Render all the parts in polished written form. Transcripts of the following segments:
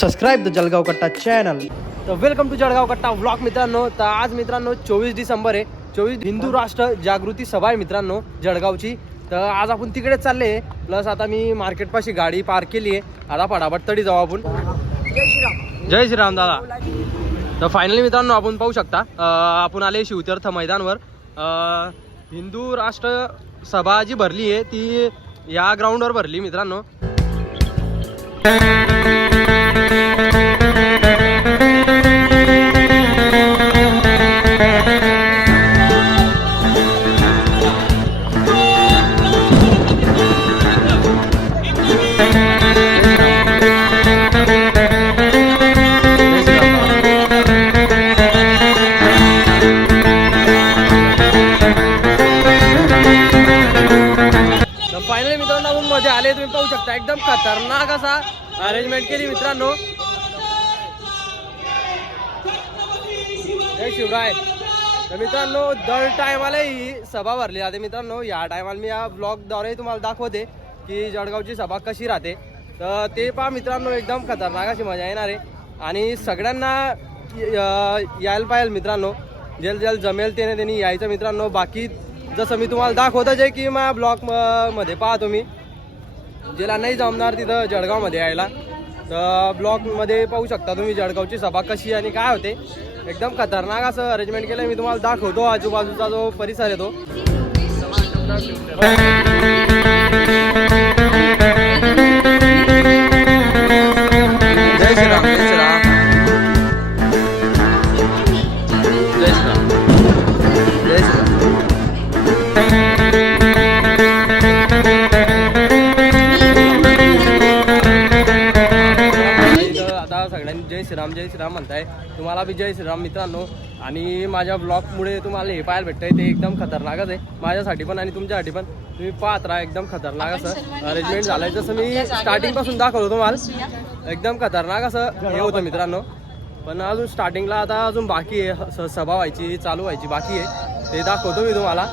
Subscribe the Jalgaon कट्टा channel. तर welcome to Jalgaon कट्टा व्लॉग मित्रांनो. तर आज मित्रांनो 24 डिसेंबर आहे. 24 हिंदू राष्ट्र जागृती सभा आहे मित्रांनो जळगावची. तर आज आपण तिकडे चालले. प्लस आता मी मार्केट पाशी गाडी पार्क केली आहे. आता फटाफट तडी जाऊ आपण. जय श्रीराम. जय श्रीराम दादा. तर फायनली मित्रांनो आपण पाहू शकता आपण आले शिवतीर्थ मैदानवर. हिंदू राष्ट्र सभा जी भरली आहे ती या ग्राउंडवर भरली मित्रांनो. फायनली मित्रांनो आपण मध्ये आले. तुम्ही पाहू शकता एकदम खतरनाक असा अरेंजमेंट केली मित्रांनो. जय शिवराय. तर मित्रांनो दर टायमाला ही सभा भरली जाते मित्रांनो. या टायमाला मी या ब्लॉगद्वारे तुम्हाला दाखवते की जळगावची सभा कशी राहते. तर ते पहा मित्रांनो एकदम खतरनाक अशी मजा येणार आहे. आणि सगळ्यांना यायला पाहिजे मित्रांनो. जल जमेल त्यांनी यायचं मित्रांनो. बाकी जसं मी तुम्हाला दाखवतच आहे की माझ्या ब्लॉग मध्ये पहा तुम्ही. ज्याला नाही जमणार तिथं जळगावमध्ये यायला तर ब्लॉगमध्ये पाहू शकता तुम्ही जळगावची सभा कशी आणि काय होते. एकदम खतरनाक असं अरेंजमेंट केलं. मी तुम्हाला दाखवतो आजूबाजूचा जो परिसर आहे तो. जय श्रीराम. जय श्रीराम. जय श्रीराम. जय श्रीराम. सगळ्यांनी जय श्रीराम जय श्रीराम म्हणताय. तुम्हाला बी जय श्रीराम मित्रांनो. आणि माझ्या ब्लॉगमुळे तुम्हाला हे पाहायला भेटतंय ते एकदम खतरनाकच आहे माझ्यासाठी पण आणि तुमच्यासाठी पण. तुम्ही पाहत राहा एकदम खतरनाक असं अरेंजमेंट झालंय. जसं मी स्टार्टिंग पासून दाखवतो तुम्हाला एकदम खतरनाक असं हे होतं मित्रांनो. पण अजून स्टार्टिंगला आता अजून बाकी आहे. सभा व्हायची चालू व्हायची बाकी आहे ते दाखवतो मी तुम्हाला.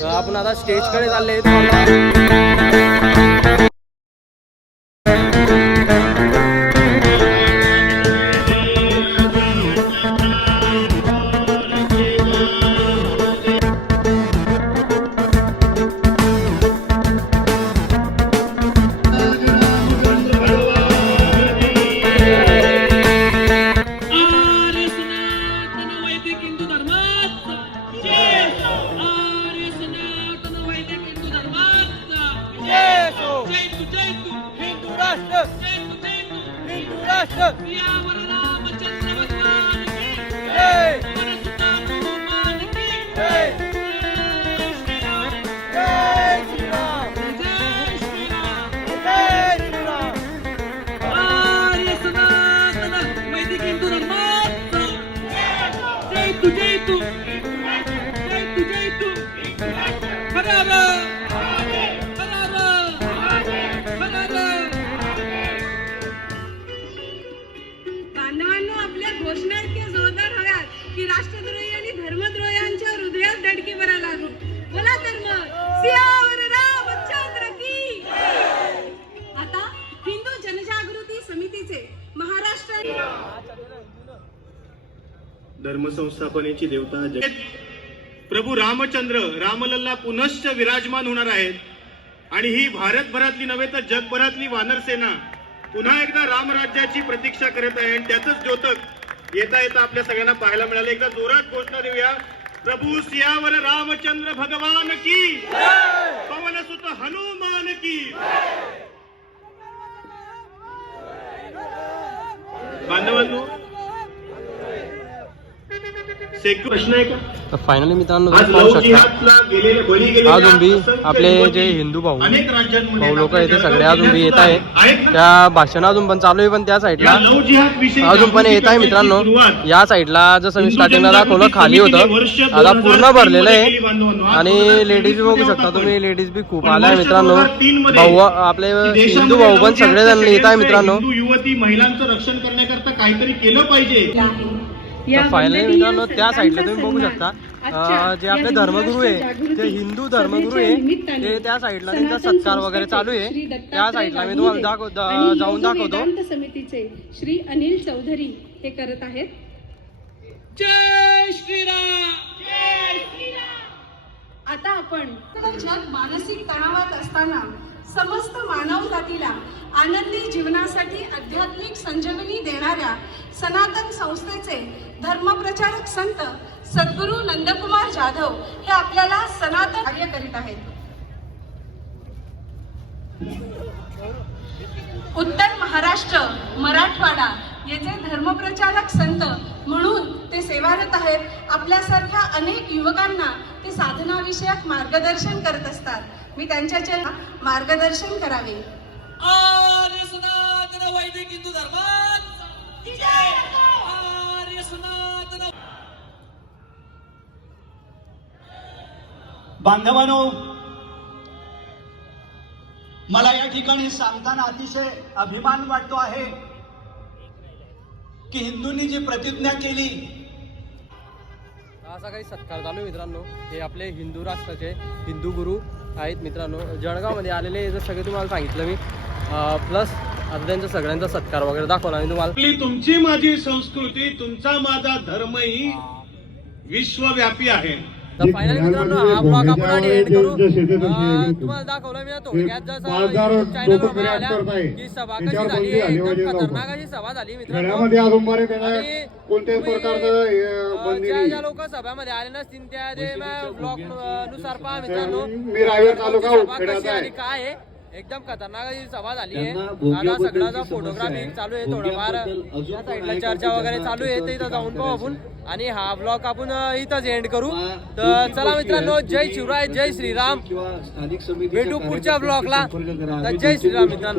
तर आपण आता स्टेजकडे चालले. राष्ट्रद्रोही आणि धर्मद्रोह्यांच्या हृदयात धडकी भरा लागू. बोला धर्म सियावर रामचंद्र की. आता हिंदू जनजागृती समितीचे महाराष्ट्र धर्मसंस्थापनेची देवता प्रभू रामचंद्र रामलल्ला पुनश्च विराजमान होणार आहेत. आणि ही भारतभरातली नव्हे तर जगभरातली वानर सेना पुन्हा एकदा रामराज्याची प्रतीक्षा करत आहे. आणि त्याचंच द्योतक येता येता आपल्या सगळ्यांना पाहायला मिळाले. एकदा जोरात घोषणा देऊया. प्रभू सियावर रामचंद्र भगवान की, पवन सुत हनुमान की. बांधवांनो प्रश्न आहे का? तर फायनली मित्रांनो तुम्ही पाहू शकता अजून बी आपले जे हिंदू भाऊ लोक आहेत ते सगळे अजून बी येत आहेत. त्या भाषण अजून पण चालू आहे. पण त्या साईडला अजून पण येत आहे मित्रांनो. या साईडला जसं मी स्टार्टिंगला दाखवलं खाली होतं आता पूर्ण भरलेलं आहे. आणि लेडीज बघू शकता तुम्ही. लेडीज बी खूप आल्या मित्रांनो. भाऊ आपले हिंदू भाऊ पण सगळेजण येत आहे मित्रांनो. युवती महिलांचं रक्षण करण्याकरता काहीतरी केलं पाहिजे. फायनली मित्रांनो त्या साईडला तुम्ही बघू शकता जे आपले धर्मगुरू आहे ते हिंदू धर्मगुरू आहे ते त्या साईडला त्यांचा सत्कार वगैरे चालू आहे. त्या साईडला मी तुम्हाला जाऊन दाखवतो. वेदांत समितीचे श्री अनिल चौधरी हे करत आहेत. जय श्रीराम. आता आपण जग मानसिक तणावात असताना समस्त मानव जातीला आनंदी जीवनासाठी आध्यात्मिक संजीवनी देणाऱ्या सनातन संस्थेचे धर्मप्रचारक संत सद्गुरू नंदकुमार जाधव हे आपल्याला सनातन कार्य करीत आहेत. उत्तर महाराष्ट्र मराठवाडा येथे धर्मप्रचारक संत म्हणून ते सेवारत आहेत. आपल्यासारख्या अनेक युवकांना ते साधनाविषयक मार्गदर्शन करत असतात. मी त्यांच्या मार्गदर्शन करावे. आर्य सनातन वैदिक हिंदू धर्मात आर्य सनातन. बांधवांनो, मला या ठिकाणी सांगताना अतिशय अभिमान वाटतो आहे की हिंदूंनी जी प्रतिज्ञा केली. असा काही सत्कार चालू आहे मित्रांनो. हे आपले हिंदू राष्ट्राचे हिंदू गुरु आहेत मित्रांनो. जळगावमध्ये आलेले जर सगळे तुम्हाला सांगितलं मी. प्लस आता त्यांचा सगळ्यांचा सत्कार वगैरे दाखवला मी तुम्हाला. आपली तुमची माझी संस्कृती, तुमचा माझा धर्म ही विश्वव्यापी आहे. तर फायनली मित्रांनो हा ब्लॉग आपण एंड करू. तुम्हाला दाखवलं मी थोडक्यात जसं चॅनलवर आल्या की सभा कशी झाली. एकदम खतरनाक अशी सभा झाली मित्रांनो. ज्या लोक सभामध्ये आले नसतील त्या ब्लॉग नुसार पहा मित्रांनो. सभा कशी आणि काय आहे. एकदम खतरनाक अशी सभा झाली आहे. आता सगळ्याचा फोटोग्राफी चालू आहे. थोडंफार या साईडला चर्चा वगैरे चालू आहे. तर इथं जाऊन पाहू आपण आणि हा ब्लॉग आपण इथंच एंड करू. तर चला मित्रांनो, जय शिवराय, जय श्रीराम. भेटू पुढच्या ब्लॉगला. तर जय श्रीराम मित्रांनो.